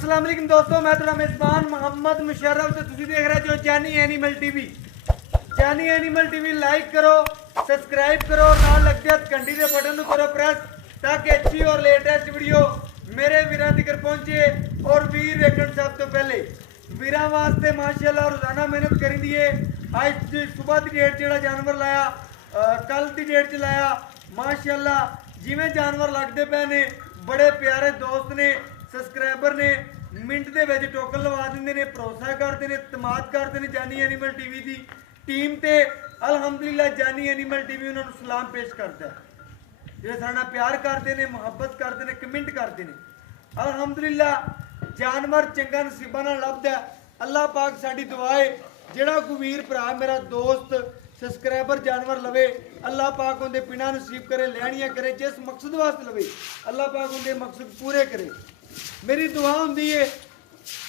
अस्सलाम वालेकुम दोस्तों, मैं तेरा मेज़बान मोहम्मद मुशर्रफ से तुसी देख रहे हो जानी एनिमल टीवी। जानी एनिमल टीवी लाइक करो, सब्सक्राइब करो, नाल लगते घंटी के बटन को करो प्रेस ताकि अच्छी और लेटेस्ट वीडियो मेरे वीरां तक पहुंचे और वीर वेखण सब तो पहले। वीरां वास्ते माशाअल्लाह रोजाना मेहनत करी दी है। आज सुबह की डेट जो जानवर लाया, कल की डेट च लाया, माशाअल्लाह जिवें जानवर लगते पे ने, बड़े प्यारे दोस्त ने, सब्सक्राइबर ने मिनट के विच टोकन लवा देंगे ने, भरोसा करते हैं, तमाद करते हैं जानी एनिमल टीवी की टीम ते। अलहमदुलिल्लाह जानी एनिमल टीवी उन्होंने सलाम पेश करता है, जो साडा प्यार करते हैं, मुहब्बत करते हैं, कमेंट करते हैं। अलहमदुलिल्लाह जानवर चंगा नसीबा नाल लभदा है। अल्लाह पाक साडी दुआ है, जिहड़ा कोई वीर भरा मेरा दोस्त सब्सक्राइबर जानवर लवे, अल्लाह पाक उनके पिना नसीब करे, लैनियां करे, जिस मकसद वास्ते लवे अल्लाह पाक उनके मकसद पूरे करे, मेरी दुआ होंदी है।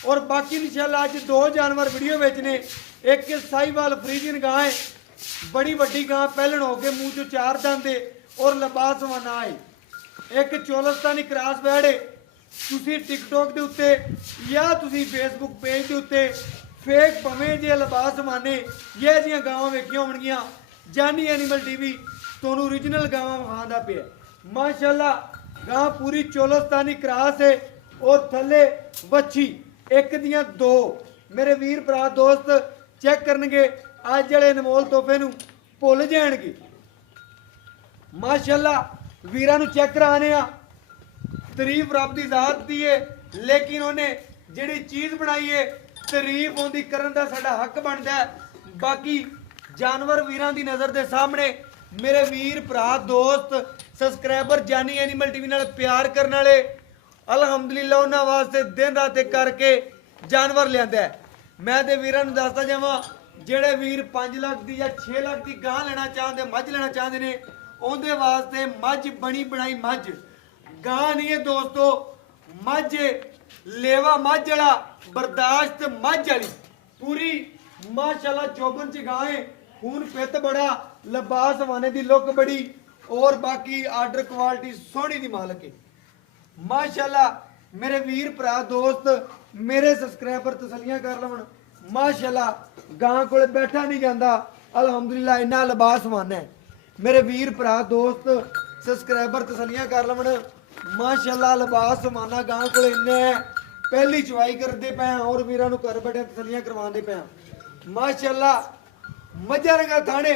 और बाकी इंशाअल्लाह अज दो जानवर वीडियो बेचने। एक साहिवाल फ्रीजियन गां है, बड़ी वड्डी गां, पहलन हो के मूँह चो चार दंद है और लबास वना है। एक चोलस्तानी क्रॉस बैड है। तुसी टिकटॉक के उत्ते या तुसी फेसबुक पेज के उत्ते फेक भवें जे लिबास माने ये जियां गावां वेखियां होणगियां, जानी एनिमल टीवी तुहानूं ओरिजिनल गावां विखांदा पिया। माशाअल्लाह गां पूरी चोलस्तानी क्रॉस है और थले बच्ची एक दियां दो। मेरे वीर भरा दोस्त चेक करनगे, अज वाले अनमोल तोहफे नूं भुल जाणगे। माशाअल्लाह वीरां नूं चेक कराने आ, तारीफ रब दी जात दी है, लेकिन उन्हें जिहड़ी चीज़ बनाई है तारीफ उनकी करन दा साडा हक बनदा है। बाकी जानवर वीरां दी नज़र दे सामने मेरे वीर भरा दोस्त सब्सक्राइबर जानी एनिमल टीवी नाल प्यार करने वाले अलहमदुलिल्लाह उन्हां वास्ते दिन रात करके जानवर लिआंदा है। मैं ते वीरां नूं दसदा जावां, जिहड़े वीर 5 लाख की या 6 लाख की गां लेना चाहते, मझ लेना चाहते ने, उहदे वास्ते मझ बनी बनाई मझ गां नहीं है दोस्तों, मझ लेवा मझ वाला बर्दाश्त मझ वाली पूरी माशाअल्लाह चौबन च गां है, खून पित बड़ा, लिबास वाने की लुक बड़ी और बाकी आर्डर क्वालिटी सोहनी दी मालक है। माशाअल्लाह मेरे वीर भरा दोस्त मेरे सब्सक्राइबर तसलियां कर लवन। माशाअल्लाह गां कोले बैठा नहीं जाता, अलहमदुलिल्लाह इन्ना लिबास वाना है। मेरे वीर भरा दोस्त सब्सक्राइबर तसलियां कर लवन। माशाअल्लाह लिबास वाना गां कोले इन्ने है, पहली चवाई करते पे और वीरां नूं घर बैठे तसलियां करवाते पे। माशाअल्लाह मझा रंगा थाने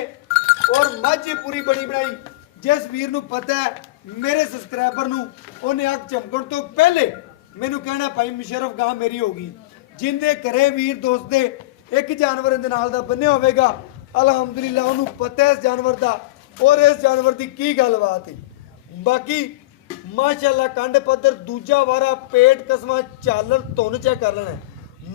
और मझ पूरी बड़ी बनाई। जिस वीर नूं पता है मेरे सब्सक्राइबर नूं उन्हें अग चमकण तो पहले मैनू कहना भाई मुशर्रफ गां मेरी होगी। जिंदे घरे वीर दोस्त दे एक जानवर इहदे नाल दा बन्निया होवेगा, अलहमदुलिल्लाह उन्होंने पता है इस जानवर दा और इस जानवर की की गलबात है। बाकी माशाअल्लाह कंड पत्थर दूजा वारा पेट कसमा चालर धुन चेक कर लेना है।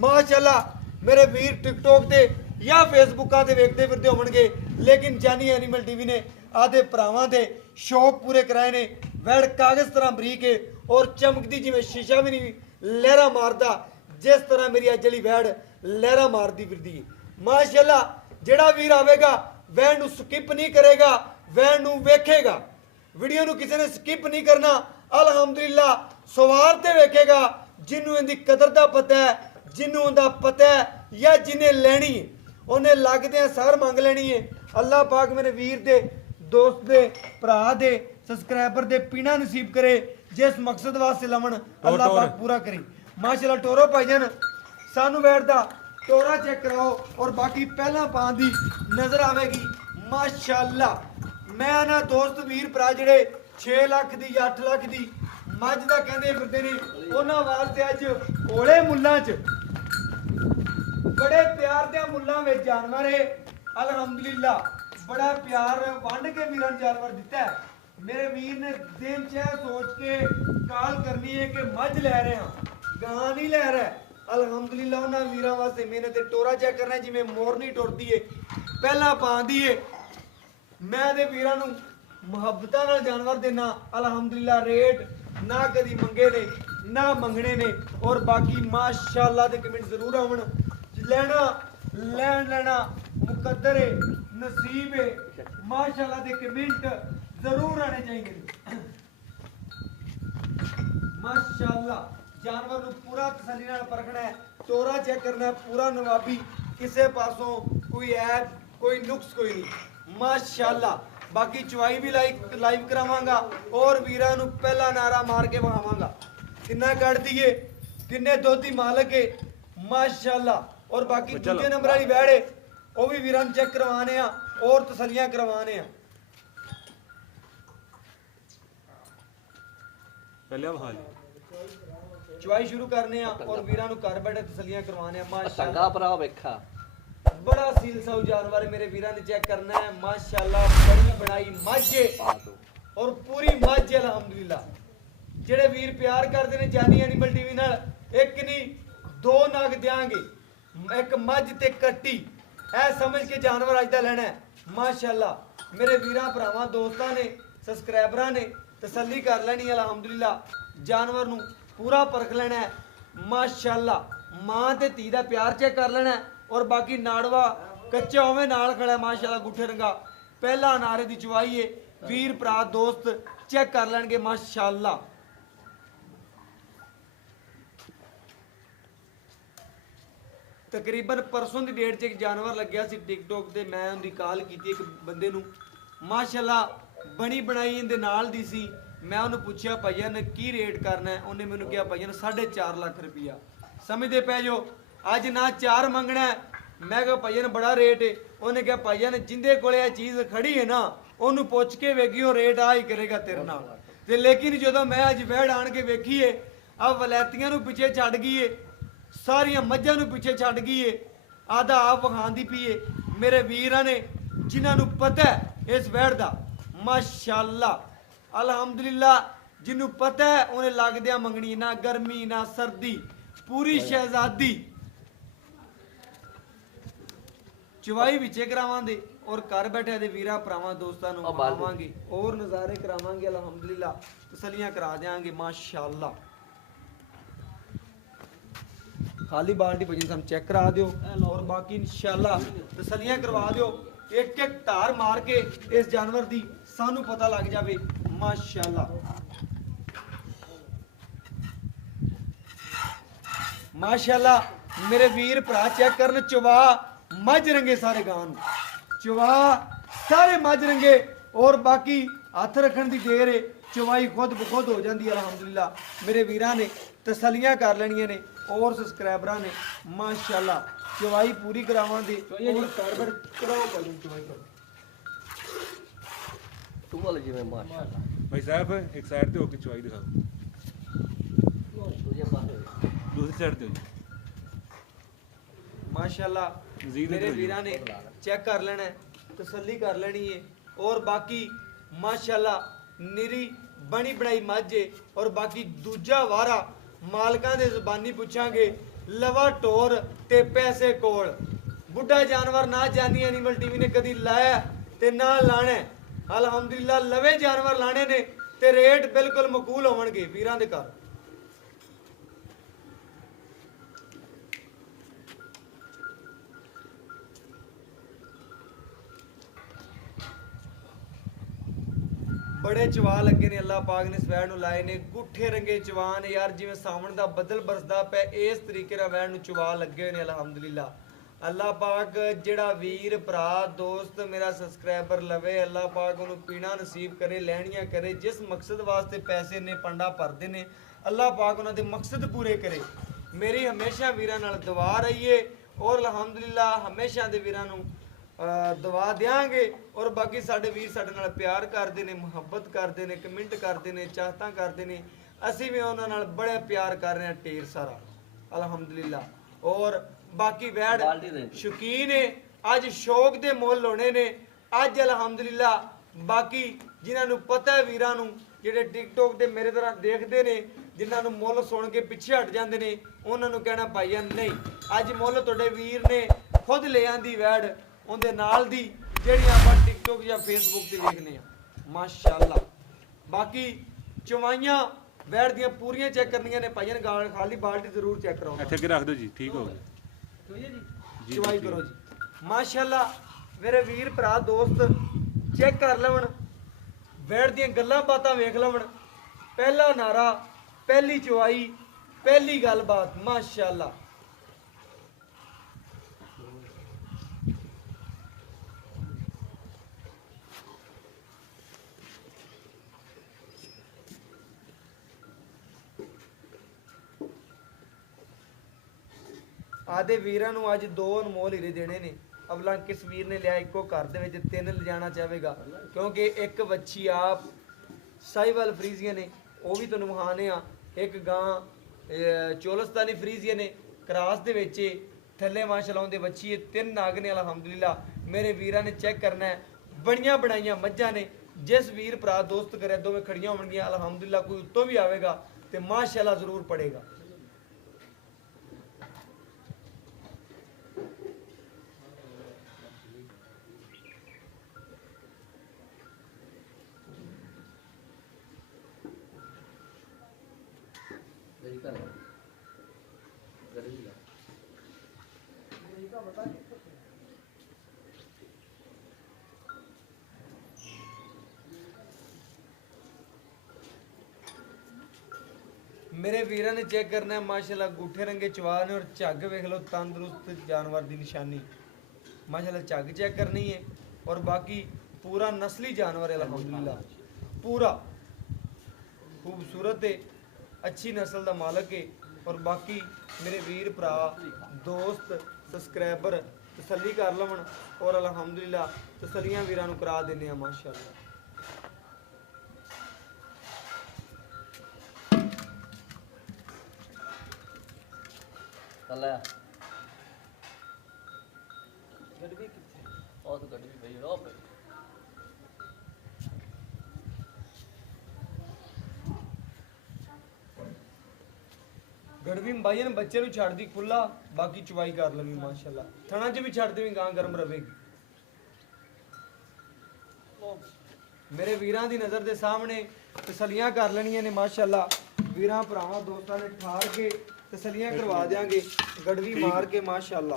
माशाअल्लाह मेरे वीर टिकटॉक ते या फेसबुका ते वेखते फिरते होवणगे, लेकिन जानी एनिमल टीवी ने आदे भरावां दे शौक पूरे कराए ने। वैड़ कागज़ तरह बरीक है और चमकदी जिवें शीशा भी नहीं लहरा मारदा, जिस तरह मेरी अज वाली वैड़ लहरा मारदी फिरदी है। माशाअल्लाह जिहड़ा वीर आवेगा वैड़ नूं स्किप नहीं करेगा, वैड़ नूं वेखेगा, वीडियो नूं किसी ने स्किप नहीं करना। अलहमदुलिल्लाह सवार ते वेखेगा जिन्हों इनकी कदर दा पता है, जिन्हों उनका पता है या जिन्हें लैनी है उन्हें लगदे सार मंग लेनी है। अल्लाह पाक मेरे वीर दे दोस्त दे भरा दे सब्सक्राइबर दे पीना नसीब करे, जिस मकसद वास्ते लवन अल्लाह पाक पूरा करे। माशाअल्लाह टोरो भाईजान सानू बैठदा टोरा चेक कराओ और बाकी पहला पान दी नजर आवेगी। माशाअल्लाह मैं ना दोस्त वीर भरा जिहड़े 6 लाख की या 8 लाख की मझ का कहते फिरते ने, उन्हां वास्ते अज ओले मुल्लां च बड़े प्यार दे मुल्लां विच जानवर है। अलहमदुलिल्लाह बड़ा प्यार वंड के वीरां जानवर दिता है। मेरे वीर ने दिन च सोच के कॉल करनी है कि मझ लै रहे हैं, गां नहीं लै रहा। अलहमदुलिल्लाह उन्हां वीरां वास्ते मेहनत टोरा चेक करना जिवें मोरनी टुरदी है, पहला पांदी है। मैं दे वीरां नूं मुहब्बतां नाल जानवर देना। अलहमदुलिल्लाह रेट ना कदी मंगे ने ना मंगने ने और बाकी माशाअल्लाह दे कमेंट जरूर आवन। लेना लैन लेना मुकद्दर है, नसीब है। माशाअल्लाह दे कमेंट जरूर आने चाहिए। माशाअल्लाह ਜਾਨਵਰ ਨੂੰ ਪੂਰਾ ਤਸੱਲੀ ਨਾਲ ਪਰਖਣਾ ਹੈ, ਤੋਰਾ ਚੈੱਕ ਕਰਨਾ ਹੈ, ਪੂਰਾ ਨਵਾਬੀ, ਕਿਸੇ ਪਾਸੋਂ ਕੋਈ ਐਬ ਕੋਈ ਨੁਕਸ ਕੋਈ ਨਹੀਂ ਮਾਸ਼ਾਅੱਲਾ। ਬਾਕੀ ਚਵਾਈ ਵੀ ਲਾਈਵ ਕਰਾਵਾਂਗਾ ਔਰ ਵੀਰਾਂ ਨੂੰ ਪਹਿਲਾ ਨਾਰਾ ਮਾਰ ਕੇ ਵਿਖਾਵਾਂਗਾ ਕਿੰਨਾ ਕੱਢ ਦਈਏ, ਕਿੰਨੇ ਦੁੱਧ ਦੀ ਮਾਲਕ ਹੈ ਮਾਸ਼ਾਅੱਲਾ। ਔਰ ਬਾਕੀ ਦੂਜੇ ਨੰਬਰ ਵਾਲੀ ਵੈੜ ਹੈ ਉਹ ਵੀ ਵੀਰਾਂ ਨੂੰ ਚੈੱਕ ਕਰਵਾਣੇ ਆ ਔਰ ਤਸੱਲੀਆਂ ਕਰਵਾਣੇ ਆ। ਪਹਿਲੇ ਬਹਾਲ ਚਵਾਈ ਸ਼ੁਰੂ ਕਰਨੇ ਆ ਔਰ ਵੀਰਾਂ ਨੂੰ ਘਰ ਬੈਠੇ ਤਸੱਲੀਆਂ ਕਰਵਾਣੇ ਆ ਮਾਸ਼ਾਅੱਲਾ। ਚੰਗਾ ਭਰਾ ਵੇਖਾ ਬੜਾ ਸੀਲ ਸਾਊ ਜਾਨਵਰ ਮੇਰੇ ਵੀਰਾਂ ਨੇ ਚੈੱਕ ਕਰਨਾ ਹੈ ਮਾਸ਼ਾਅੱਲਾ। ਬੜੀ ਬਣਾਈ ਮਾਝੇ ਔਰ ਪੂਰੀ ਮਾਝੇ ਅਲਹਮਦੁਲਿਲਾ। ਜਿਹੜੇ ਵੀਰ ਪਿਆਰ ਕਰਦੇ ਨੇ ਜਾਨੀ ਐਨੀਮਲ ਟੀਵੀ ਨਾਲ, ਇੱਕ ਨਹੀਂ ਦੋ ਨਗ ਦਿਆਂਗੇ, ਇੱਕ ਮੱਝ ਤੇ ਕੱਟੀ, ਇਹ ਸਮਝ ਕੇ ਜਾਨਵਰ ਅੱਜ ਦਾ ਲੈਣਾ ਹੈ ਮਾਸ਼ਾਅੱਲਾ। ਮੇਰੇ ਵੀਰਾਂ ਭਰਾਵਾਂ ਦੋਸਤਾਂ ਨੇ ਸਬਸਕ੍ਰਾਈਬਰਾਂ ਨੇ ਤਸੱਲੀ ਕਰ ਲੈਣੀ ਅਲਹਮਦੁਲਿਲਾ। ਜਾਨਵਰ ਨੂੰ ਪੂਰਾ ਪਰਖ ਲੈਣਾ ਹੈ ਮਾਸ਼ਾਅੱਲਾ। ਮਾਂ ਤੇ ਧੀ ਦਾ ਪਿਆਰ ਚੈੱਕ ਕਰ ਲੈਣਾ ਹੈ ਔਰ ਬਾਕੀ ਨਾੜਵਾ ਕੱਚਾ ਹੋਵੇ ਨਾਲ ਖੜਾ ਮਾਸ਼ਾਅੱਲਾ ਗੁੱਠੇ ਰੰਗਾ। ਪਹਿਲਾ ਨਾਰੇ ਦੀ ਚਵਾਈ ਹੈ, ਵੀਰ ਭਰਾ ਦੋਸਤ ਚੈੱਕ ਕਰ ਲੈਣਗੇ ਮਾਸ਼ਾਅੱਲਾ। ਤਕਰੀਬਨ ਪਰਸੋਂ ਦੀ ਡੇਟ 'ਚ ਇੱਕ ਜਾਨਵਰ ਲੱਗਿਆ ਸੀ ਟਿਕਟੋਕ ਤੇ, ਮੈਂ ਉਹਦੀ ਕਾਲ ਕੀਤੀ ਇੱਕ ਬੰਦੇ ਨੂੰ ਮਾਸ਼ਾਅੱਲਾ। ਬਣੀ ਬਣਾਈ ਇਹਦੇ ਨਾਲ ਦੀ ਸੀ। ਮੈਂ ਉਹਨੂੰ ਪੁੱਛਿਆ ਭਾਈਆ ਨੇ ਕੀ ਰੇਟ ਕਰਨਾ ਹੈ, ਉਹਨੇ ਮੈਨੂੰ ਕਿਹਾ ਭਾਈਆ ਨੇ 4.5 ਲੱਖ ਰੁਪਈਆ। ਸਮਝਦੇ ਪੈ ਜੋ ਅੱਜ ਨਾ 4 ਮੰਗਣਾ ਹੈ। ਮੈਂ ਕਿਹਾ ਭਾਈਆ ਨੇ ਬੜਾ ਰੇਟ ਹੈ। ਉਹਨੇ ਕਿਹਾ ਭਾਈਆ ਨੇ ਜਿੰਦੇ ਕੋਲੇ ਇਹ ਚੀਜ਼ ਖੜੀ ਹੈ ਨਾ ਉਹਨੂੰ ਪੁੱਛ ਕੇ ਵੇਖੀ ਉਹ ਰੇਟ ਆ ਹੀ ਕਰੇਗਾ ਤੇਰੇ ਨਾਲ। ਤੇ ਲੇਕਿਨ ਜਦੋਂ ਮੈਂ ਅੱਜ ਵਹਿੜ ਆਣ ਕੇ ਵੇਖੀਏ ਆ ਵਲੈਤੀਆਂ ਨੂੰ ਪਿੱਛੇ ਛੱਡ ਗਈਏ, ਸਾਰੀਆਂ ਮੱਝਾਂ ਨੂੰ ਪਿੱਛੇ ਛੱਡ ਗਈਏ, ਆਦਾ ਆਪ ਵਖਾਂਦੀ ਪਈਏ। ਮੇਰੇ ਵੀਰਾਂ ਨੇ ਜਿਨ੍ਹਾਂ ਨੂੰ ਪਤਾ ਹੈ ਇਸ ਵਹਿੜ ਦਾ ਮਾਸ਼ਾਅੱਲਾ ਅਲਹਮਦੁਲਿਲਾ, ਜਿਹਨੂੰ ਪਤਾ ਹੈ ਉਹਨੇ ਲੱਗਦਿਆਂ ਮੰਗਣੀ, ਨਾ ਗਰਮੀ ਨਾ ਸਰਦੀ, ਪੂਰੀ ਸ਼ਹਿਜ਼ਾਦੀ। ਚਵਾਈ ਵਿੱਚੇ ਕਰਾਵਾਂਗੇ ਔਰ ਘਰ ਬੈਠੇ ਦੇ ਵੀਰਾਂ ਭਰਾਵਾਂ ਦੋਸਤਾਂ ਨੂੰ ਵਿਖਾਵਾਂਗੇ ਔਰ ਨਜ਼ਾਰੇ ਕਰਾਵਾਂਗੇ ਅਲਹਮਦੁਲਿਲਾ। ਤਸੱਲੀਆਂ ਕਰਾ ਦਿਆਂਗੇ ਮਾਸ਼ਾਅੱਲਾ। ਖਾਲੀ ਬਾਲਟੀ ਭਜਨ ਸਾਨੂੰ ਚੈੱਕ ਕਰਾ ਦਿਓ ਔਰ ਬਾਕੀ ਇਨਸ਼ਾਅੱਲਾ ਤਸੱਲੀਆਂ ਕਰਵਾ ਦਿਓ। ਇੱਕ ਇੱਕ ਧਾਰ ਮਾਰ ਕੇ ਇਸ ਜਾਨਵਰ ਦੀ ਸਾਨੂੰ ਪਤਾ ਲੱਗ ਜਾਵੇ ਮਾਸ਼ਾਅੱਲਾ। ਮਾਸ਼ਾਅੱਲਾ ਮੇਰੇ ਵੀਰ ਭਰਾ ਚੈੱਕ ਕਰਨ, ਚਵਾ ਮੱਝ ਰੰਗੇ ਸਾਰੇ ਗਾਂ ਨੂੰ, ਚਵਾ ਸਾਰੇ ਮੱਝ ਰੰਗੇ ਔਰ ਬਾਕੀ ਹੱਥ ਰੱਖਣ ਦੀ ਦੇਰ ਹੈ, ਚਵਾਈ ਖੁਦ ਬਖੁਦ ਹੋ ਜਾਂਦੀ ਹੈ ਅਲਹਮਦੁਲਿਲਾ। ਮੇਰੇ ਵੀਰਾਂ ਨੇ ਤਸੱਲੀਆਂ ਕਰ ਲੈਣੀਆਂ ਨੇ ਔਰ ਸਬਸਕ੍ਰਾਈਬਰਾਂ ਨੇ ਮਾਸ਼ਾਅੱਲਾ। ਚਵਾਈ ਪੂਰੀ ਕਰਾਵਾਂਗੇ ਔਰ ਕਾਰਬਰ ਕਰਾਓ ਭਾਈ ਚਵਾਈ ਕਰੋ ਤੂੰ ਵਾਲੇ ਜਿਵੇਂ ਮਾਸ਼ਾਅੱਲਾ। ਭਾਈ ਸਾਹਿਬ ਇੱਕ ਸਾਈਡ ਤੇ ਹੋ ਕੇ ਚਵਾਈ ਦਿਖਾਓ, ਤੁਝੇ ਬਾਹਰ ਦੂਸਰੀ ਸਾਈਡ ਤੇ ਹੋ ਜੀ। ਮਾਸ਼ਾਅੱਲਾ ਮਜ਼ੀਦ ਮੇਰੇ ਇੱਧਰ ਹੋ ਵੀਰਾਂ ਨੇ ਚੈੱਕ ਕਰ ਲੈਣਾ ਹੈ, ਤਸੱਲੀ ਕਰ ਲੈਣੀ ਹੈ ਔਰ ਬਾਕੀ ਮਾਸ਼ਾਅੱਲਾ ਨਿਰੀ ਬਣੀ ਬਣਾਈ ਮੱਝ ਹੈ ਔਰ ਬਾਕੀ ਦੂਜਾ ਵਾਰਾ ਮਾਲਕਾਂ ਦੇ ਜ਼ੁਬਾਨੀ ਪੁੱਛਾਂਗੇ ਲਵਾ ਟੋਰ ਤੇ ਪੈਸੇ ਕੋਲ। ਬੁੱਢਾ ਜਾਨਵਰ ਨਾ ਜਾਨੀ ਐਨੀਮਲ ਟੀਵੀ ਨੇ ਕਦੀ ਲਾਇਆ ਤੇ ਨਾ ਲਾਣਾ ਅਲਹਮਦੁਲਿਲਾ। ਲਵੇ ਜਾਨਵਰ ਲਾਣੇ ਨੇ ਤੇ ਰੇਟ ਬਿਲਕੁਲ ਮਕੂਲ ਹੋਣਗੇ ਵੀਰਾਂ ਦੇ ਘਰ। ਬੜੇ ਚਵਾ ਲੱਗੇ ਨੇ ਅੱਲਾਹ ਪਾਕ ਨੇ ਸਵੈੜ ਨੂੰ ਲਾਏ ਨੇ, ਗੁੱਠੇ ਰੰਗੇ ਚਵਾਨ ਯਾਰ, ਜਿਵੇਂ ਸਾਵਣ ਦਾ ਬੱਦਲ ਬਰਸਦਾ ਪਿਆ ਇਸ ਤਰੀਕੇ ਨਾਲ ਵੈੜ ਨੂੰ ਚਵਾ ਲੱਗੇ ਹੋਏ ਨੇ ਅਲਹਮਦੁਲਿਲਾ। ਅੱਲਾਹ ਪਾਕ ਜਿਹੜਾ ਵੀਰ ਭਰਾ ਦੋਸਤ ਮੇਰਾ ਸਬਸਕ੍ਰਾਈਬਰ ਲਵੇ, ਅੱਲਾਹ ਪਾਕ ਉਹਨੂੰ ਪੀਣਾ ਨਸੀਬ ਕਰੇ, ਲੈਣੀਆਂ ਕਰੇ। ਜਿਸ ਮਕਸਦ ਵਾਸਤੇ ਪੈਸੇ ਨੇ ਪੰਡਾ ਭਰਦੇ ਨੇ ਅੱਲਾਹ ਪਾਕ ਉਹਨਾਂ ਦੇ ਮਕਸਦ ਪੂਰੇ ਕਰੇ। ਮੇਰੀ ਹਮੇਸ਼ਾ ਵੀਰਾਂ ਨਾਲ ਦੁਆ ਰਹੀਏ ਔਰ ਅਲਹਮਦੁਲਿਲਾ ਹਮੇਸ਼ਾ ਦੇ ਵੀਰਾਂ ਨੂੰ ਦੁਆ ਦਿਆਂਗੇ ਔਰ ਬਾਕੀ ਸਾਡੇ ਵੀਰ ਸਾਡੇ ਨਾਲ ਪਿਆਰ ਕਰਦੇ ਨੇ, ਮੁਹੱਬਤ ਕਰਦੇ ਨੇ, ਕਮੈਂਟ ਕਰਦੇ ਨੇ, ਚਾਹਤਾਂ ਕਰਦੇ ਨੇ। ਅਸੀਂ ਵੀ ਉਹਨਾਂ ਨਾਲ ਬੜੇ ਪਿਆਰ ਕਰ ਰਹੇ ਹਾਂ ਢੇਰ ਸਾਰਾ ਅਲਹਮਦੁਲਿਲਾ। ਔਰ ਬਾਕੀ ਵੈੜ ਸ਼ੌਕੀਨ ਹੈ, ਅੱਜ ਸ਼ੌਕ ਦੇ ਮੁੱਲ ਹੋਣੇ ਨੇ ਅੱਜ ਅਲਹਮਦੁਲਿਲਾ। ਬਾਕੀ ਜਿਨ੍ਹਾਂ ਨੂੰ ਪਤਾ ਹੈ ਵੀਰਾਂ ਨੂੰ ਜਿਹੜੇ ਟਿਕਟੋਕ ਤੇ ਮੇਰੇ ਤਰ੍ਹਾਂ ਦੇਖਦੇ ਨੇ, ਜਿਨ੍ਹਾਂ ਨੂੰ ਮੁੱਲ ਸੁਣ ਕੇ ਪਿੱਛੇ ਹਟ ਜਾਂਦੇ ਨੇ, ਉਹਨਾਂ ਨੂੰ ਕਹਿਣਾ ਭਾਈਆ ਨਹੀਂ, ਅੱਜ ਮੁੱਲ ਤੁਹਾਡੇ ਵੀਰ ਨੇ ਖੁਦ ਲੈ ਆਂਦੀ ਵੈੜ ਉਹਦੇ ਨਾਲ ਦੀ ਜਿਹੜੀ ਆਪਾਂ ਟਿਕਟੋਕ ਜਾਂ ਫੇਸਬੁੱਕ ਤੇ ਵੇਖਨੇ ਆ ਮਾਸ਼ਾਅੱਲਾ। ਬਾਕੀ ਚਵਾਈਆਂ ਵੈੜ ਦੀਆਂ ਪੂਰੀਆਂ ਚੈੱਕ ਕਰਨੀਆਂ ਨੇ ਭਾਈਆਂ ਨੇ, ਖਾਲੀ ਬਾਲਟੀ ਜ਼ਰੂਰ ਚੈੱਕ ਕਰਾਓ। ਇੱਥੇ ਅੱਗੇ ਰੱਖ ਦਿਓ ਜੀ, ਠੀਕ ਹੋ ਗਿਆ ਜੀ। ਚਵਾਈ ਕਰੋ ਜੀ ਮਾਸ਼ਾਅੱਲਾ। ਮੇਰੇ ਵੀਰ ਭਰਾ ਦੋਸਤ ਚੈੱਕ ਕਰ ਲਵਣ, ਵੈੜ ਦੀਆਂ ਗੱਲਾਂ ਬਾਤਾਂ ਵੇਖ ਲਵਣ। ਪਹਿਲਾ ਨਾਰਾ, ਪਹਿਲੀ ਚਵਾਈ, ਪਹਿਲੀ ਗੱਲਬਾਤ ਮਾਸ਼ਾਅੱਲਾ। ਆਦੇ ਵੀਰਾਂ ਨੂੰ ਅੱਜ ਦੋ ਅਨਮੋਲ ਹੀਰੇ ਦੇਣੇ ਨੇ। ਅਵਲਾ ਕਿਸ ਵੀਰ ਨੇ ਲਿਆ ਇੱਕੋ ਘਰ ਦੇ ਵਿੱਚ ਤਿੰਨ ਲਿਜਾਣਾ ਚਾਹੇਗਾ, ਕਿਉਂਕਿ ਇੱਕ ਵੱਛੀ ਆਪ ਸਾਈਵਾਲ ਫਰੀਜ਼ੀਆਂ ਨੇ, ਉਹ ਵੀ ਤੁਹਾਨੂੰ ਵਹਾਣੇ ਆ। ਇੱਕ ਗਾਂ ਚੋਲਸਤਾਨੀ ਫਰੀਜ਼ੀਆਂ ਨੇ ਕਰਾਸ ਦੇ ਵਿੱਚ ਥੱਲੇ ਮਾਸ਼ਾਅੱਲਾ ਉਹਦੇ ਵੱਛੀ ਤਿੰਨ ਨਾਗ ਨੇ ਅਲਹਮਦੁਲਿਲਾ। ਮੇਰੇ ਵੀਰਾਂ ਨੇ ਚੈੱਕ ਕਰਨਾ ਹੈ, ਬਣੀਆਂ ਬਣਾਈਆਂ ਮੱਝਾਂ ਨੇ। ਜਿਸ ਵੀਰ ਭਰਾ ਦੋਸਤ ਕਰੇ ਦੋਵੇਂ ਖੜੀਆਂ ਹੋਣਗੀਆਂ ਅਲਹਮਦੁਲਿਲਾ, ਕੋਈ ਉੱਤੋਂ ਵੀ ਆਵੇਗਾ ਤੇ ਮਾਸ਼ਾਅੱਲਾ ਜ਼ਰੂਰ ਪੜੇਗਾ। मेरे वीरा ने चेक करना है माशाल्लाह, गूठे रंगे चवा ने और झग वेख लो, तंदुरुस्त जानवर की निशानी माशाल्लाह। झग चेक करनी है और बाकी पूरा नस्ली जानवर है अल्हम्दुलिल्लाह, पूरा खूबसूरत है, अच्छी नस्ल का मालक है। और बाकी मेरे वीर भरा दोस्त सब्सक्राइबर तसल्ली कर लवन और अल्हम्दुलिल्लाह तसल्लियां वीरां नूं करा देने आ माशाल्लाह। ਚੱਲ ਆ ਗੱਡੀ ਕਿੱਥੇ? ਉਹ ਤਾਂ ਗੱਡੀ ਪਈ ਰੋ ਪਈ। गड़वी भाई ने बच्चे ਨੂੰ ਛੱਡ ਦੀ ਖੁੱਲਾ, ਬਾਕੀ ਚਵਾਈ ਕਰ ਲਵੀ ਮਾਸ਼ਾਅੱਲਾ। ਥਣਾ 'ਚ ਵੀ ਛੱਡ ਦੇਵੀਂ, ਗਾਂ ਗਰਮ ਰਵੇਗੀ। ਮੇਰੇ ਵੀਰਾਂ ਦੀ ਨਜ਼ਰ ਦੇ ਸਾਹਮਣੇ ਤਸੱਲੀਆਂ ਕਰ ਲੈਣੀਆਂ ਨੇ ਮਾਸ਼ਾਅੱਲਾ। ਵੀਰਾਂ ਭਰਾਵਾਂ ਦੋਸਤਾਂ ਨੇ ਠਾਰ ਕੇ ਤਸੱਲੀਆਂ ਕਰਵਾ ਦੇਾਂਗੇ, ਗੜਵੀ ਮਾਰ ਕੇ ਮਾਸ਼ਾਅੱਲਾ।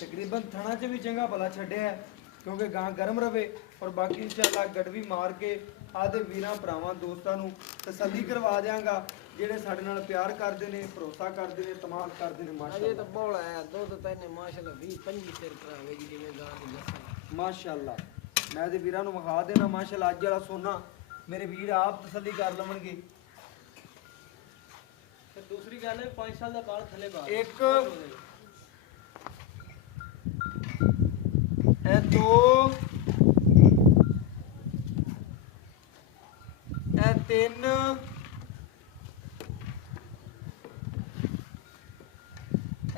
ਤਕਰੀਬਨ ਥਣਾ 'ਚ ਵੀ ਚੰਗਾ ਭਲਾ ਛੱਡਿਆ ਕਿਉਂਕਿ ਗਾਂ ਗਰਮ ਰਵੇ। और बाकी इंशाअल्लाह गड़वी मार के आदे वीरां भरावां दोस्तां नूं तसल्ली करवा देंगा ਜਿਹੜੇ ਸਾਡੇ ਨਾਲ ਪਿਆਰ ਕਰਦੇ ਨੇ, ਭਰੋਸਾ ਕਰਦੇ ਨੇ, ਤਮਾਮ ਕਰਦੇ ਨੇ ਮਾਸ਼ਾਅੱਲਾ। ਅਜੇ ਤਾਂ ਬੋਲਾ ਹੈ ਦੁੱਧ ਤਾਂ ਇਹਨੇ ਮਾਸ਼ਾਅੱਲਾ 20-25 ਸਿਰ ਕਰਾਵੇਗੀ ਜਿਵੇਂ ਗਾਂ ਦੀ ਨਸਲ ਮਾਸ਼ਾਅੱਲਾ। ਮੈਂ ਤੇ ਵੀਰਾਂ ਨੂੰ ਵਿਖਾ ਦੇਣਾ ਮਾਸ਼ਾਅੱਲਾ। ਅੱਜ ਵਾਲਾ ਸੋਨਾ ਮੇਰੇ ਵੀਰ ਆਪ ਤਸੱਲੀ ਕਰ ਲਵਣਗੇ। ਤੇ ਦੂਸਰੀ ਗੱਲ ਹੈ 5 ਸਾਲ ਦਾ ਬਾਲ ਥੱਲੇ ਬਾਹਰ ਇੱਕ ਇਹ ਦੋ ਇਹ ਤਿੰਨ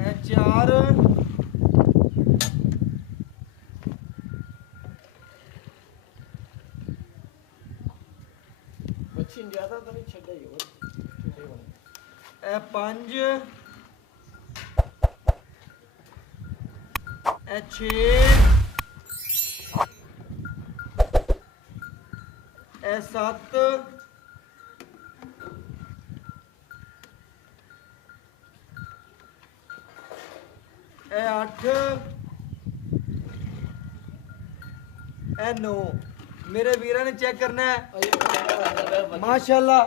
ਇਹ ਚਾਰ ਬੱਚੀ ਜ਼ਿਆਦਾ ਤਾਂ ਨਹੀਂ ਛੱਡਿਆ ਹੀ ਹੋਰ ਇਹ ਪੰਜ ਇਹ ਛੇ ਇਹ ਸੱਤ ਇਹ 8 ਇਹ 9। ਮੇਰੇ ਵੀਰਾਂ ਨੇ ਚੈੱਕ ਕਰਨਾ ਹੈ ਮਾਸ਼ਾਅੱਲਾ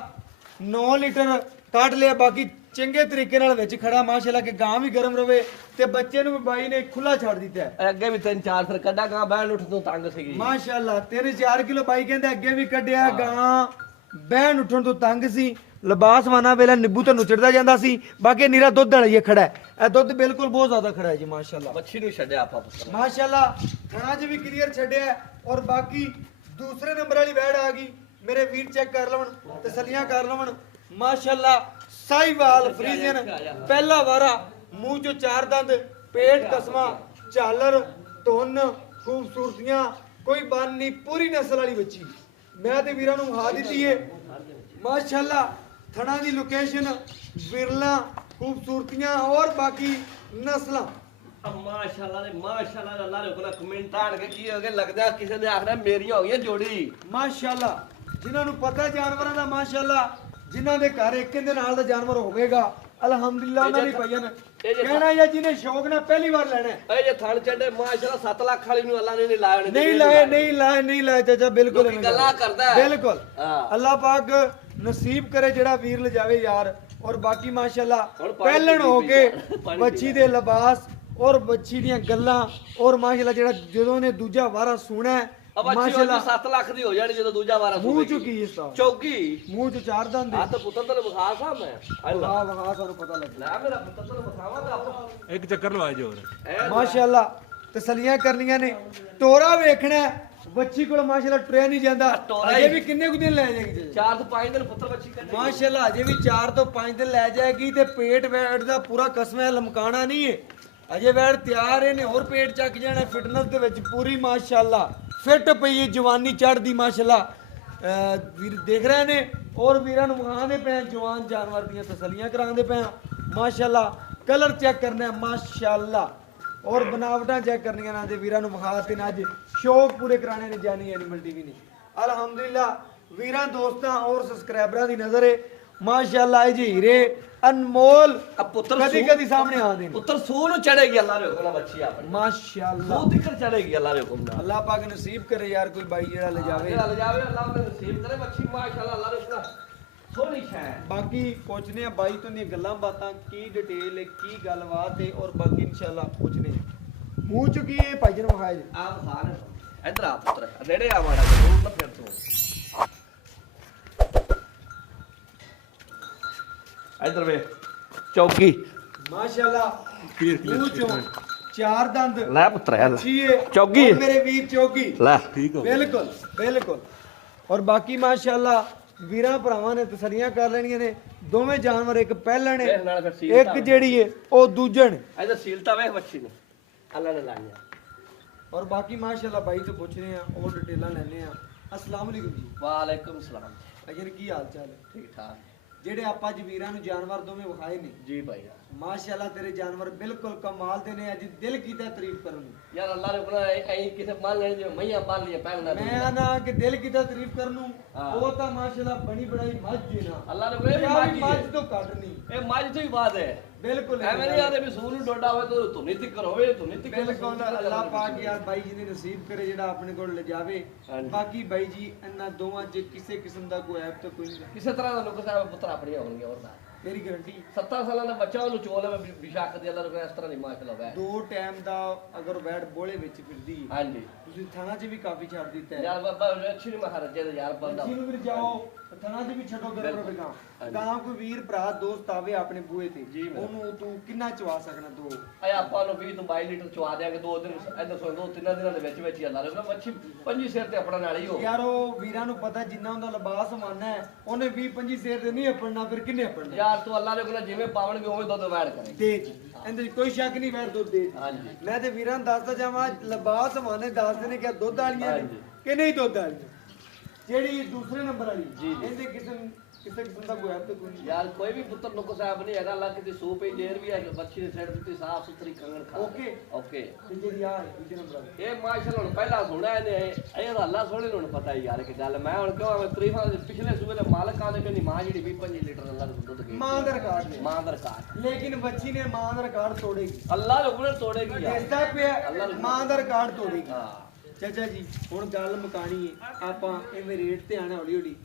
9 ਲੀਟਰ ਕੱਢ ਲਿਆ। ਬਾਕੀ ਚੰਗੇ ਤਰੀਕੇ ਨਾਲ ਵਿੱਚ ਖੜਾ ਮਾਸ਼ਾਅੱਲਾ ਕਿ ਗਾਂ ਵੀ ਗਰਮ ਰਵੇ ਤੇ ਬੱਚੇ ਨੂੰ ਵੀ ਬਾਈ ਨੇ ਖੁੱਲਾ ਛੱਡ ਦਿੱਤਾ ਹੈ। ਅੱਗੇ ਵੀ 3-4 ਫਿਰ ਕੱਢਾ ਗਾਂ ਬਹਿਣ ਉੱਠ ਤੋਂ ਤੰਗ ਸੀਗੀ ਮਾਸ਼ਾਅੱਲਾ 3-4 ਕਿਲੋ ਬਾਈ ਕਹਿੰਦੇ ਅੱਗੇ ਵੀ ਕੱਢਿਆ। ਗਾਂ ਬਹਿਣ ਉੱਠਣ ਤੋਂ ਤੰਗ ਸੀ, ਲਿਬਾਸ ਵਾਨਾ ਵੇਲੇ ਨਿੱਬੂ ਤੇ ਨੁਚੜਦਾ ਜਾਂਦਾ ਸੀ। ਬਾਕੀ ਨੀਰਾ ਦੁੱਧ ਵਾਲਾ ਹੀ ਖੜਾ ਹੈ। ਇਹ ਦੁੱਧ ਬਿਲਕੁਲ ਬਹੁਤ ਜ਼ਿਆਦਾ ਖੜਾ ਹੈ ਜੀ ਮਾਸ਼ਾਅੱਲਾ। ਬੱਚੀ ਨੂੰ ਛੱਡਿਆ ਆਪਾਂ ਮਾਸ਼ਾਅੱਲਾ ਥਣਾ 'ਚ ਵੀ ਕਲੀਅਰ ਛੱਡਿਆ ਹੈ। ਔਰ ਬਾਕੀ ਦੂਸਰੇ ਨੰਬਰ ਵਾਲੀ ਵੈੜ ਆ ਗਈ। ਮੇਰੇ ਵੀਰ ਚੈੱਕ ਕਰ ਲਵਣ, ਤਸੱਲੀਆਂ ਕਰ ਲਵਣ ਮਾਸ਼ਾਅੱਲਾ। ਸਾਈਵਾਲ ਫਰੀਜ਼ੀਅਨ ਪਹਿਲਾ ਵਾਰਾ, ਮੂੰਹ 'ਚੋਂ 4 ਦੰਦ, ਪੇਟ ਕਸਮਾਂ, ਝਾਲਰ ਧੁੰਨ, ਖੂਬਸੂਰਤੀਆਂ ਕੋਈ ਬੰਨ ਨਹੀਂ, ਪੂਰੀ ਨਸਲ ਵਾਲੀ ਬੱਚੀ ਮੈਂ ਤੇ ਵੀਰਾਂ ਨੂੰ ਵਹਾ ਦਿੱਤੀ ਹੈ ਮਾਸ਼ਾਅੱਲਾ। ਥਣਾ ਦੀ ਲੋਕੇਸ਼ਨ, ਵਿਰਲਾ, ਖੂਬਸੂਰਤੀਆਂ ਔਰ ਬਾਕੀ ਨਸਲਾਂ ਮਾਸ਼ਾਅੱਲਾ ਦੇ ਮਾਸ਼ਾਅੱਲਾ ਦਾ। ਅੱਲਾਹ ਨੇ ਕੋਲ ਕਮੈਂਟ ਆਣਗੇ ਕੀ ਹੋ ਗਿਆ, ਲੱਗਦਾ ਕਿਸੇ ਨੇ ਆਖਣਾ ਮੇਰੀਆਂ ਹੋ ਗਈਆਂ ਜੋੜੀ ਮਾਸ਼ਾਅੱਲਾ। ਜਿਨ੍ਹਾਂ ਨੂੰ ਪਤਾ ਜਾਨਵਰਾਂ ਦਾ ਮਾਸ਼ਾਅੱਲਾ, ਜਿਨ੍ਹਾਂ ਦੇ ਘਰ ਇੱਕ ਦੇ ਨਾਲ ਦਾ ਜਾਨਵਰ ਹੋਵੇਗਾ ਅਲਹਮਦੁਲਿਲਾ ਉਹਨਾਂ ਦੀ ਭਜਨ ਇਹ ਜੇ ਕਹਿਣਾ ਜਾਂ ਜਿਹਨੇ ਸ਼ੌਕ ਨਾਲ ਪਹਿਲੀ ਵਾਰ ਲੈਣਾ ਹੈ। ਇਹ ਜੇ ਥਣ ਚੱਡੇ ਮਾਸ਼ਾਅੱਲਾ 7 ਲੱਖ ਵਾਲੀ ਨੂੰ ਅੱਲਾ ਨੇ ਨਹੀਂ ਲਾਇਆ ਨਹੀਂ ਲਾਏ ਚਾਚਾ ਬਿਲਕੁਲ ਲੋਕੀ ਗੱਲਾਂ ਕਰਦਾ ਹੈ। ਬਿਲਕੁਲ ਹਾਂ। ਅੱਲਾਹ ਪਾਕ ਨਸੀਬ ਕਰੇ ਜਿਹੜਾ ਵੀਰ ਲਿਜਾਵੇ ਯਾਰ। ਔਰ ਬਾਕੀ ਮਾਸ਼ਾਅੱਲਾ ਹੁਣ ਪਾਣੀ ਪਹਿਲਣ ਹੋ ਪੀ ਕੇ ਪੀ ਪਾਣੀ ਬੱਚੀ ਦੇ ਲਿਬਾਸ ਔਰ ਬੱਚੀ ਦੀਆਂ ਗੱਲਾਂ ਔਰ ਮਾਸ਼ਾਅੱਲਾ ਜਿਹੜਾ ਜਦੋਂ ਨੇ ਦੂਜਾ ਵਾਰਾ ਸੁਣਾ ਅਬ ਮਾਸ਼ਾਅੱਲਾ 7 ਲੱਖ ਦੀ ਹੋ ਜਾਣੀ ਜਦੋਂ ਦੂਜਾ ਵਾਰਾ ਮੂੰਹ ਚ ਕੀ ਇਸ ਦਾ ਚੌਕੀ ਮੂੰਹ ਚ ਚਾਰ ਦੰਦ ਆ ਤਾਂ ਪੁੱਤਰ ਤੈਨੂੰ ਵਿਖਾ ਸਾਂ ਮੈਂ ਅੱਲਾ ਵਾਹ ਵਾਹ ਸਾਨੂੰ ਪਤਾ ਲੱਗ ਲੈ ਮੇਰਾ ਪੁੱਤਰ ਤੈਨੂੰ ਵਿਖਾਵਾਂਗਾ ਆਪਾਂ ਇੱਕ ਚੱਕਰ ਲਵਾਏ ਜੋ ਹੋਰ ਇਹ ਮਾਸ਼ਾਅੱਲਾ ਤਸੱਲੀਆਂ ਕਰਨੀਆਂ ਨੇ ਟੋਰਾ ਵੇਖਣਾ ਹੈ। ਬੱਚੀ ਕੋਲ ਮਾਸ਼ਾਅੱਲਾ ਟੁਰਿਆ ਨਹੀਂ ਜਾਂਦਾ ਟੋਰਾ ਅਜੇ ਹੀ। ਵੀ ਕਿੰਨੇ ਕੁ ਦਿਨ ਲੈ ਜਾਏਗੀ ਜੀ? 4 ਤੋਂ 5 ਦਿਨ ਪੁੱਤਰ ਬੱਚੀ ਕੱਢੀ ਮਾਸ਼ਾਅੱਲਾ ਅਜੇ ਵੀ 4 ਤੋਂ 5 ਦਿਨ ਲੈ ਜਾਏਗੀ ਤੇ ਪੇਟ ਵੈਟ ਦਾ ਪੂਰਾ ਕਸਮ ਹੈ ਲਮਕਾਣਾ ਨਹੀਂ ਹੈ। ਅਜੇ ਵੈਟ ਤਿਆਰ ਹੈ ਨੇ ਹੋਰ ਪੇਟ ਚੱਕ ਜਾਣਾ ਫਿਟਨੈਸ ਦੇ ਵਿੱਚ ਪੂਰੀ ਮਾਸ਼ਾਅੱਲਾ ਫਿੱਟ ਪਈ ਹੈ ਜਵਾਨੀ ਚੜ੍ਹਦੀ ਮਾਸ਼ਾਅੱਲਾ ਵੀਰ ਦੇਖ ਰਹੇ ਨੇ ਔਰ ਵੀਰਾਂ ਨੂੰ ਵਿਖਾਉਂਦੇ ਪਏ ਹਾਂ, ਜਵਾਨ ਜਾਨਵਰ ਦੀਆਂ ਤਸੱਲੀਆਂ ਕਰਾਉਂਦੇ ਪਏ ਹਾਂ। ਮਾਸ਼ਾਅੱਲਾ ਕਲਰ ਚੈੱਕ ਕਰਨਾ ਹੈ ਮਾਸ਼ਾਅੱਲਾ ਔਰ ਬਨਾਵਟਾਂ ਚੈੱਕ ਕਰਨੀਆਂ ਨਾ ਤੇ ਵੀਰਾਂ ਨੂੰ ਵਿਖਾ ਤੇ ਅੱਜ ਸ਼ੌਕ ਪੂਰੇ ਕਰਾਣੇ ਨੇ ਜਾਨੀ ਐਨੀਮਲ ਟੀਵੀ ਨੇ। ਅਲਹਮਦੁਲਿਲਾ ਵੀਰਾਂ ਦੋਸਤਾਂ ਔਰ ਸਬਸਕ੍ਰਾਈਬਰਾਂ ਦੀ ਨਜ਼ਰ ਹੈ ਮਾਸ਼ਾਅੱਲਾ ਇਹ ਜੀ ਹੀਰੇ ਅਨਮੋਲ ਆ ਪੁੱਤਰ ਕਦੀ ਕਦੀ ਸਾਹਮਣੇ ਆਉਂਦੇ ਨੇ ਪੁੱਤਰ ਸੂ ਨੂੰ ਚੜੇਗੀ ਅੱਲਾ ਦੇ ਹੁਕਮ ਨਾਲ ਬੱਚੀ ਆਪਣੀ ਮਾਸ਼ਾਅੱਲਾ ਸੂ ਤਿੱਕਰ ਚੜੇਗੀ ਅੱਲਾ ਦੇ ਹੁਕਮ ਨਾਲ ਅੱਲਾਹ ਪਾਕ ਨਸੀਬ ਕਰੇ ਯਾਰ ਕੋਈ ਬਾਈ ਜਿਹੜਾ ਲੈ ਜਾਵੇ ਜਿਹੜਾ ਲੈ ਜਾਵੇ ਅੱਲਾ ਨੇ ਨਸੀਬ ਕਰੇ ਬੱਚੀ ਮਾਸ਼ਾਅੱਲਾ ਅੱਲਾ ਦੇ ਹੁਕਮ ਨਾਲ ਸੋਹਣੀ ਸ਼ੈ ਬਾਕੀ ਪੁੱਛਨੇ ਆ ਬਾਈ ਤੋਂ ਦੀਆਂ ਗੱਲਾਂ ਬਾਤਾਂ ਕੀ ਡਿਟੇਲ ਹੈ ਕੀ ਗੱਲਬਾਤ ਹੈ ਔਰ ਬਾਕੀ ਇਨਸ਼ਾਅੱਲਾ ਪੁੱਛਨੇ ਆ। ਮੂੰਹ ਚ ਕੀ ਹੈ ਭਾਈ ਜਨ ਵਿਖਾਇਆ ਜੀ ਆ ਖਾਨ ਇਧਰ ਆ ਪੁੱਤਰ ਨੇੜੇ ਆ ਮਾੜਾ ਜਿਹਾ ਦੂਰ ਨਾ ਫਿਰ ਤੂੰ ਇਧਰ ਵੇ ਚੌਕੀ ਮਾਸ਼ਾਅੱਲਾ Clear, ਮੂੰਹ ਚੋਂ ਚਾਰ ਦੰਦ ਲੈ ਪੁੱਤਰ ਹੈ ਅੱਛੀ ਹੈ ਚੌਗੀ। ਔਰ ਮੇਰੇ ਵੀਰ ਚੌਗੀ ਲੈ ਠੀਕ ਹੋ ਗਿਆ ਬਿਲਕੁਲ ਬਿਲਕੁਲ ਔਰ ਬਾਕੀ ਮਾਸ਼ਾਅੱਲਾ ਵੀਰਾਂ ਭਰਾਵਾਂ ਨੇ ਤਸਰੀਆਂ ਕਰ ਲੈਣੀਆਂ ਨੇ ਦੋਵੇਂ ਜਾਨਵਰ ਇੱਕ ਪਹਿਲਣ ਹੈ ਵੇਖ ਨਾਲ ਫਿਰ ਸੀਲ ਇੱਕ ਜਿਹੜੀ ਹੈ ਉਹ ਦੂਜਣ ਇਧਰ ਸੀਲਤਾ ਵੇਖ ਬੱਚੀ ਨੂੰ ਅੱਲਾ ਨੇ ਲਾਈਆਂ ਔਰ ਬਾਕੀ ਮਾਸ਼ਾਅੱਲਾ ਬਾਈ ਤੋਂ ਪੁੱਛ ਰਹੇ ਆ ਉਹ ਡਿਟੇਲਾਂ ਲੈਣੇ ਆ ਅਸਲਾਮ ਅਲੈਕੁਮ ਜੀ ਵਾਲੇਕੁਮ ਸਲਾਮ ਅਜਰ ਕੀ ਹਾਲ ਚਾਲ ਹੈ ਠੀਕ ਠਾਕ ਜਿਹੜੇ ਆਪਾਂ ਅੱਜ ਵੀਰਾਂ ਨੂੰ ਜਾਨਵਰ ਦੋਵੇਂ ਵਿਖਾਏ ਨੇ ਜੀ ਭਾਈ ਮਾਸ਼ਾਅੱਲਾ ਤੇਰੇ ਜਾਨਵਰ ਬਿਲਕੁਲ ਕਮਾਲ ਦੇ ਨੇ ਅੱਜ ਦਿਲ ਕੀਤਾ ਤਾਰੀਫ ਕਰਨ ਨੂੰ ਯਾਰ ਅੱਲਾ ਨੇ ਬਣਾ ਐਂ ਕਿਸੇ ਮੰਨ ਲੈਣ ਜਿਵੇਂ ਮਈਆਂ ਬੰਨ ਲਿਆ ਪਹਿਲਾਂ ਮੈਂ ਨਾ ਕਿ ਦਿਲ ਕੀਤਾ ਤਾਰੀਫ ਕਰਨ ਨੂੰ ਹਾਂ। ਉਹ ਤਾਂ ਮਾਸ਼ਾਅੱਲਾ ਬਣੀ ਬਣਾਈ ਮੱਝ ਹੈ ਨਾ ਅੱਲਾ ਨੇ ਬੜੇ ਯਾਰ ਮੱਝ ਮੱਝ ਤੋਂ ਘੱਟ ਨਹੀਂ ਇਹ ਮੱਝ ਤੋਂ ਹੀ ਬਾਤ ਹੈ ਬਿਲਕੁਲ ਐਵੇਂ ਨਹੀਂ ਆਦੇ ਵੀ ਸੂਰ ਨੂੰ ਡੋਡਾ ਹੋਵੇ ਤਾਂ ਤੂੰ ਨਹੀਂ ਤਿੱਕਰ ਹੋਵੇ ਤੂੰ ਨਹੀਂ ਤਿੱਕਰ ਬਿਲਕੁਲ ਅੱਲਾਹ ਪਾਕ ਯਾਰ ਬਾਈ ਜੀ ਨੇ ਨਸੀਬ ਕਰੇ ਜਿਹੜਾ ਆਪਣੇ ਕੋਲ ਲਿਜਾਵੇ ਹਾਂਜੀ। ਬਾਕੀ ਬਾਈ ਜੀ ਇਹਨਾਂ ਦੋਵਾਂ 'ਚ ਕਿਸੇ ਕਿਸਮ ਦਾ ਕੋਈ ਐਪ ਤਾਂ ਕੋਈ ਨਹੀਂ ਕਿਸੇ ਤਰ੍ਹਾਂ ਦਾ ਨੁਕਸ ਹੈ ਪੁੱਤਰ ਆਪਣੀਆਂ ਹੋਣਗੀਆਂ ਹੋਰ ਦਾ ਮੇਰੀ ਗਾਰੰਟੀ 70 ਸਾਲਾਂ ਦਾ ਬੱਚਾ ਉਹਨੂੰ ਚੋਲ ਹੈ ਬਿਸ਼ੱਕ ਦੀ ਅੱਲਾ ਨੇ ਇਸ ਤਰ੍ਹਾਂ ਨਹੀਂ ਮਾਸ਼ਾਅੱਲਾ ਵੈ ਦੋ ਟਾਈਮ ਦਾ ਅਗਰ ਬੈਡ ਬੋਲੇ ਵਿੱਚ ਫਿਰਦੀ ਹੈ, ਹਾਂਜੀ ਤੁਸੀਂ ਥਾਣਾ 'ਚ ਵੀ ਕਾਫੀ ਛੱਡ ਦਿੱਤਾ ਹੈ ਯਾਰ ਬਾਬਾ ਅੱਛੀ ਨਹੀਂ ਮਹਾਰਾਜੇ ਦਾ ਯਾਰ ਬੰਦਾ ਜਿਹਨੂੰ ਵੀ ਜਾਓ ਥਾਣਾ 'ਚ ਵੀ ਛੱਡੋ ਗਰਮ ਰਵੇ ਗਾਂ ਹਾਂਜੀ। ਗਾਂ ਕੋਈ ਵੀਰ ਭਰਾ ਦੋਸਤ ਆਵੇ ਆਪਣੇ ਬੂਏ ਤੇ ਜੀ ਮੇਰਾ। ਉਹਨੂੰ ਤੂੰ ਕਿੰਨਾ ਚਵਾ ਸਕਣਾ ਦੋ ਆਏ ਆਪਾਂ ਨੂੰ 20 ਤੋਂ 22 ਲੀਟਰ ਚਵਾ ਦਿਆਂਗੇ ਦੋ ਦਿਨ ਇੱਧਰ ਸੁਣ ਦੋ ਤਿੰਨਾਂ ਦਿਨਾਂ ਦੇ ਵਿੱਚ ਹੀ ਅੱਲਾ ਨੇ ਬੱਚੀ ਪੰਜੀ ਸਿਰ ਤੇ ਆਪਣਾ ਨਾਲ ਹੀ ਹੋ ਯਾਰ ਉਹ ਵੀਰਾਂ ਨੂੰ ਪਤਾ ਜਿੰਨਾ ਉਹਦਾ ਲਿਬਾਸ ਮਾਨਾ ਹੈ ਉਹਨੇ 20-25 ਸੇਰ ਦੇ ਨਹੀਂ ਆਪਣਾ ਫਿਰ ਕਿੰਨੇ ਆਪਣਾ ਯਾਰ ਤੂੰ ਅੱਲਾ ਨੇ ਕੋਲ ਜਿਵੇਂ ਪਾਵਣਗੇ ਉਵੇਂ ਦੁੱਧ ਵੈੜ ਕਰੇ ਦੇ ਜੀ ਇਹਦੇ 'ਚ ਕੋਈ ਸ਼ੱਕ ਨਹੀਂ ਵੈਰ ਦੁੱਧ ਦੇ ਹਾਂਜੀ ਮੈਂ ਤੇ ਵੀਰਾਂ ਨੂੰ ਦੱਸਦਾ ਜਾਵਾਂ ਲਿਬਾਸ ਮਾਨੇ ਦੱਸਦੇ ਨੇ ਕਿ ਆਹ ਦੁੱਧ ਵਾਲੀਆਂ ਨੇ ਹਾਂਜੀ। ਕਿ ਨਹੀਂ ਦੁੱਧ ਵਾਲੀਆਂ ਜਿਹੜੀ ਦੂਸਰੇ ਨੰਬਰ ਵਾਲੀ ਜੀ, ਜੀ। ਇਹਦੇ ਕਿਸੇ ਕਿਸਮ ਦਾ ਕੋਈ ਐਪ ਤਾਂ ਕੋਈ ਨਹੀਂ ਯਾਰ ਕੋਈ ਵੀ ਪੁੱਤਰ ਨੁਕਸ ਸਾਹਿਬ ਨਹੀਂ ਹੈਗਾ ਅੱਲਾ ਕਿਤੇ ਸੂਪ ਹੀ ਜੇਰ ਵੀ ਹੈ ਬੱਚੀ ਦੇ ਸਿਰ ਦਿੱਤੀ ਸਾਫ ਸੁਥਰੀ ਕੰਗਣ ਖਾ ਓਕੇ ਓਕੇ ਤੇ ਜਿਹੜੀ ਆ ਦੂਜੇ ਨੰਬਰ ਵਾਲੀ ਇਹ ਮਾਸ਼ਾਅੱਲਾ ਹੁਣ ਪਹਿਲਾਂ ਸੁਣਿਆ ਇਹਨੇ ਇਹ ਤਾਂ ਅੱਲਾ ਸੋਹਣੇ ਨੂੰ ਹੁਣ ਪਤਾ ਹੀ ਯਾਰ ਕਿ ਗੱਲ ਮੈਂ ਹੁਣ ਕਹਾਂ ਮੈਂ ਤਰੀਫਾਂ ਦੇ ਪਿਛਲੇ ਸੂਬੇ ਦੇ ਮਾਲਕ ਆਂਦੇ ਕਿ ਨਹੀਂ ਮਾਂ ਜਿਹੜੀ 20-25 ਲੀਟਰ ਅੱਲਾ ਦੇ ਦੁੱਧ ਗਈ ਮਾਂ ਦਾ ਰਿਕਾਰਡ ਨੇ ਮਾਂ ਦਾ ਰਿਕਾਰਡ ਲੇਕਿਨ ਬੱਚੀ ਨੇ ਮਾਂ ਦਾ ਰਿਕਾਰਡ ਤੋੜੇਗੀ ਅੱਲਾ ਦੇ ਹੁਕਮ ਨਾਲ ਤੋੜੇਗੀ ਯਾਰ ਦੇਖਦਾ ਪਿਆ ਅੱਲਾ ਨੂੰ- ਮਾਂ ਦਾ ਰਿਕਾਰਡ ਤੋੜੇਗੀ ਹਾਂ ਚਾਚਾ ਜੀ ਹੁਣ ਗੱਲ ਮੁਕਾਣੀ ਹੈ ਆਪਾਂ ਐਵੇਂ ਰੇਟ ਤੇ ਆਣਾ ਹੌਲੀ ਹੌਲੀ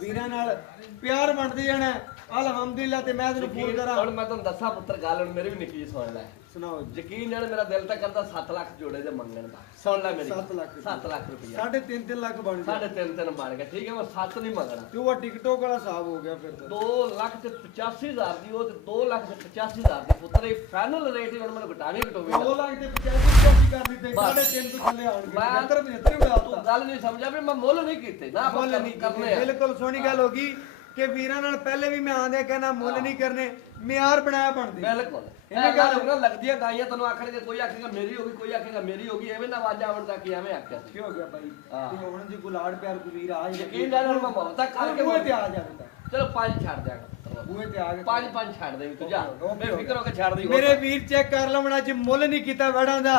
ਵੀਰਾਂ ਨਾਲ ਪਿਆਰ ਵੰਡਦੇ ਜਾਣਾ ਅਲਹਮਦੁਲਿਲਾ ਤੇ ਮੈਂ ਤੈਨੂੰ ਫੋਨ ਕਰਾਂ ਹੁਣ ਮੈਂ ਤੁਹਾਨੂੰ ਦੱਸਾਂ ਪੁੱਤਰ ਗੱਲ ਹੁਣ ਮੇਰੀ ਵੀ ਨਿੱਕੀ ਜਿਹੀ ਸੁਣ ਲੈ ਸੁਣਾਓ ਜੀ ਯਕੀਨ ਨਾਲ ਮੇਰਾ ਦਿਲ ਤਾਂ ਕਰਦਾ 7 ਲੱਖ ਜੋੜੇ ਦੇ ਮੰਗਣ ਦਾ ਸੁਣ ਲੈ ਮੇਰੀ 7 ਲੱਖ 7 ਲੱਖ ਰੁਪਇਆ 3.5 ਲੱਖ ਬਣ ਗਿਆ ਸਾਢੇ ਤਿੰਨ ਬਣ ਗਿਆ ਠੀਕ ਹੈ ਮੈਂ 7 ਨਹੀਂ ਮੰਗਣਾ ਤੇ ਉਹ ਟਿਕਟੋਕ ਵਾਲਾ ਹਿਸਾਬ ਹੋ ਗਿਆ ਫਿਰ ਤਾਂ 2 ਲੱਖ ਤੇ 85,000 ਦੀ ਉਹ ਤੇ 2 ਲੱਖ ਤੇ 85,000 ਦੀ ਪੁੱਤਰ ਇਹ ਫਾਈਨਲ ਰੇਟ ਹੀ ਹੁਣ ਮੈਨੂੰ ਘਟਾਣੀ ਘਟੋਵੇ 2 ਲੱਖ ਦੇ 85 ਕਰ ਦਿੱਤੇ 3.5 ਤੋਂ ਥੱਲੇ ਆਣਗੇ ਮੈਂ- 75 ਤੂੰ ਉਡਾਤਾ ਗੱਲ ਨਹੀਂ ਸਮਝਿਆ ਵੀ ਮੈਂ ਮੁੱਲ ਨਹੀਂ ਕੀਤੇ ਨਾ ਆਪਾਂ ਮੁੱਲ ਨਹੀਂ ਕਰਨੇ ਆ ਬਿਲਕੁਲ ਸੋਹਣੀ ਗੱਲ ਹੋ ਗਈ ਕਿ ਵੀਰਾਂ ਨਾਲ ਪਹਿਲੇ ਵੀ ਮੈਂ ਆਂਦਿਆ ਕਹਿਣਾ ਮੁੱਲ ਨਹੀਂ ਕਰਨੇ ਮਿਆਰ ਬਣਾਇਆ ਬਣਦੇ ਬਿਲਕੁਲ ਇਹ ਇਹ ਗੱਲ ਗੱਲ ਉਹਨਾਂ ਲੱਗਦੀਆਂ ਗਾਈਆਂ ਤੈਨੂੰ ਆਖਣਗੇ ਕੋਈ ਆਖੇਗਾ ਮੇਰੀ ਹੋ ਗਈ ਕੋਈ ਆਖੇਗਾ ਮੇਰੀ ਹੋ ਗਈ ਐਵੇਂ ਨਾ ਵਾਜਾ ਆਵਣ ਤੱਕ ਐਵੇਂ ਆਖਿਆ ਸੀ ਕੀ ਹੋ ਗਿਆ ਭਾਈ ਹਾਂ। ਤੇ ਹੁਣ ਜੇ ਗੁਲਾੜ ਪਿਆਰ ਕੋਈ ਵੀਰ ਆ ਯਕੀਨ ਨਾਲ ਹੁਣ ਮੈਂ ਬਹੁਤਾ ਕਰਕੇ ਬੂਹੇ ਤੇ ਆ ਜਾਵੇ ਤਾਂ ਚਲੋ 5 ਛੱਡ ਦਿਆਂਗਾ ਬੂਹੇ ਤੇ ਆ ਕੇ 5 ਛੱਡ ਦੇ ਤੂੰ ਜਾ ਓਕੇ, ਓਕੇ। ਬੇਫਿਕਰ ਹੋ ਕੇ ਛੱਡ ਦੇ ਮੇਰੇ ਵੀਰ ਚੈੱਕ ਕਰ ਲਵਣ ਅੱਜ ਮੁੱਲ ਨਹੀਂ ਕੀਤਾ ਵੜਾਂ ਦਾ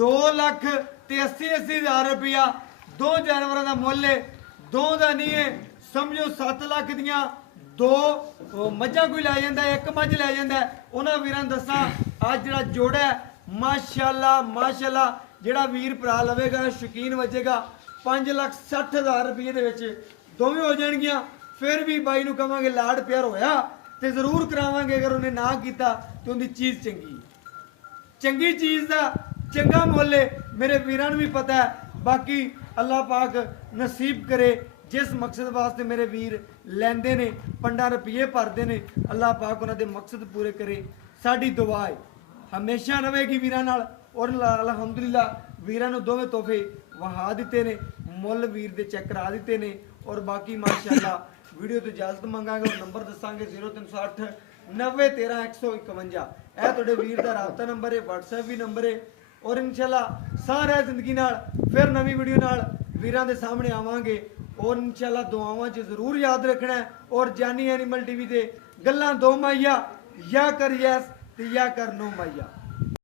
2 ਲੱਖ ਤੇ 80 ਹਜ਼ਾਰ ਰੁਪਇਆ ਦੋ ਜਾਨਵਰਾਂ ਦਾ ਮੁੱਲ ਹੈ ਦੋ ਦਾ ਨਹੀਂ ਹੈ ਸਮਝੋ 7 ਲੱਖ ਦੀਆਂ ਦੋ ਮੱਝਾਂ ਕੋਈ ਲੈ ਜਾਂਦਾ ਇੱਕ ਮੱਝ ਲੈ ਜਾਂਦਾ ਉਹਨਾਂ ਵੀਰਾਂ ਨੂੰ ਦੱਸਾਂ ਅੱਜ ਜਿਹੜਾ ਜੋੜਾ ਹੈ ਮਾਸ਼ਾਅੱਲਾ ਮਾਸ਼ਾਅੱਲਾ ਜਿਹੜਾ ਵੀਰ ਭਰਾ ਲਵੇਗਾ ਸ਼ੌਕੀਨ ਵਜੇਗਾ 5,60,000 ਰੁਪਏ ਦੇ ਵਿੱਚ ਦੋਵੇਂ ਹੋ ਜਾਣਗੀਆਂ। ਫਿਰ ਵੀ ਬਾਈ ਨੂੰ ਕਵਾਂਗੇ ਲਾੜ ਪਿਆਰ ਹੋਇਆ ਤੇ ਜ਼ਰੂਰ ਕਰਾਵਾਂਗੇ, ਅਗਰ ਉਹਨੇ ਨਾ ਕੀਤਾ ਤੇ ਉਹਦੀ ਚੀਜ਼ ਚੰਗੀ ਚੰਗੀ ਚੀਜ਼ ਦਾ ਚੰਗਾ ਮੁੱਲ ਹੈ, ਮੇਰੇ ਵੀਰਾਂ ਨੂੰ ਵੀ ਪਤਾ ਹੈ। ਬਾਕੀ ਅੱਲਾਹ ਪਾਕ ਨਸੀਬ ਕਰੇ ਜਿਸ ਮਕਸਦ ਵਾਸਤੇ ਮੇਰੇ ਵੀਰ ਲੈਂਦੇ ਨੇ ਪੰਡਾ ਰੁਪਏ ਭਰਦੇ ਨੇ, ਅੱਲਾਹ ਪਾਕ ਉਹਨਾਂ ਦੇ ਮਕਸਦ ਪੂਰੇ ਕਰੇ। ਸਾਡੀ ਦੁਆ ਹੈ ਹਮੇਸ਼ਾ ਰਹੇਗੀ ਵੀਰਾਂ ਨਾਲ। ਔਰ ਅਲਹਮਦੁਲਿਲਾ ਵੀਰਾਂ ਨੂੰ ਦੋਵੇਂ ਤੋਹਫੇ ਵਹਾ ਦਿੱਤੇ ਨੇ, ਮੁੱਲ ਵੀਰ ਦੇ ਚੈੱਕ ਕਰਾ ਦਿੱਤੇ ਨੇ। ਔਰ ਬਾਕੀ ਮਾਸ਼ਾਅੱਲਾ ਵੀਡੀਓ ਤੋਂ ਇਜਾਜ਼ਤ ਮੰਗਾਂਗੇ ਔਰ ਨੰਬਰ ਦੱਸਾਂਗੇ 0308 90 13 151। ਇਹ ਤੁਹਾਡੇ ਵੀਰ ਦਾ ਰਾਬਤਾ ਨੰਬਰ ਹੈ, WhatsApp ਵੀ ਨੰਬਰ ਹੈ। ਔਰ ਇਨਸ਼ਾਅੱਲਾ ਸਾਰਾ ਜ਼ਿੰਦਗੀ ਨਾਲ ਫਿਰ ਨਵੀਂ ਵੀਡੀਓ ਨਾਲ ਵੀਰਾਂ ਦੇ ਸਾਹਮਣੇ ਆਵਾਂਗੇ। ਔਰ ਇਨਸ਼ਾਅੱਲਾ ਦੁਆਵਾਂ 'ਚ ਜ਼ਰੂਰ ਯਾਦ ਰੱਖਣਾ ਹੈ। ਔਰ ਜਾਨੀ ਐਨੀਮਲ ਟੀਵੀ ਦੇ ਗੱਲਾਂ ਦੋ ਮਾਈਆ, ਯਾ ਕਰ ਯੈਸ ਤੇ ਯਾ ਕਰ ਨੋ ਮਾਈਆ।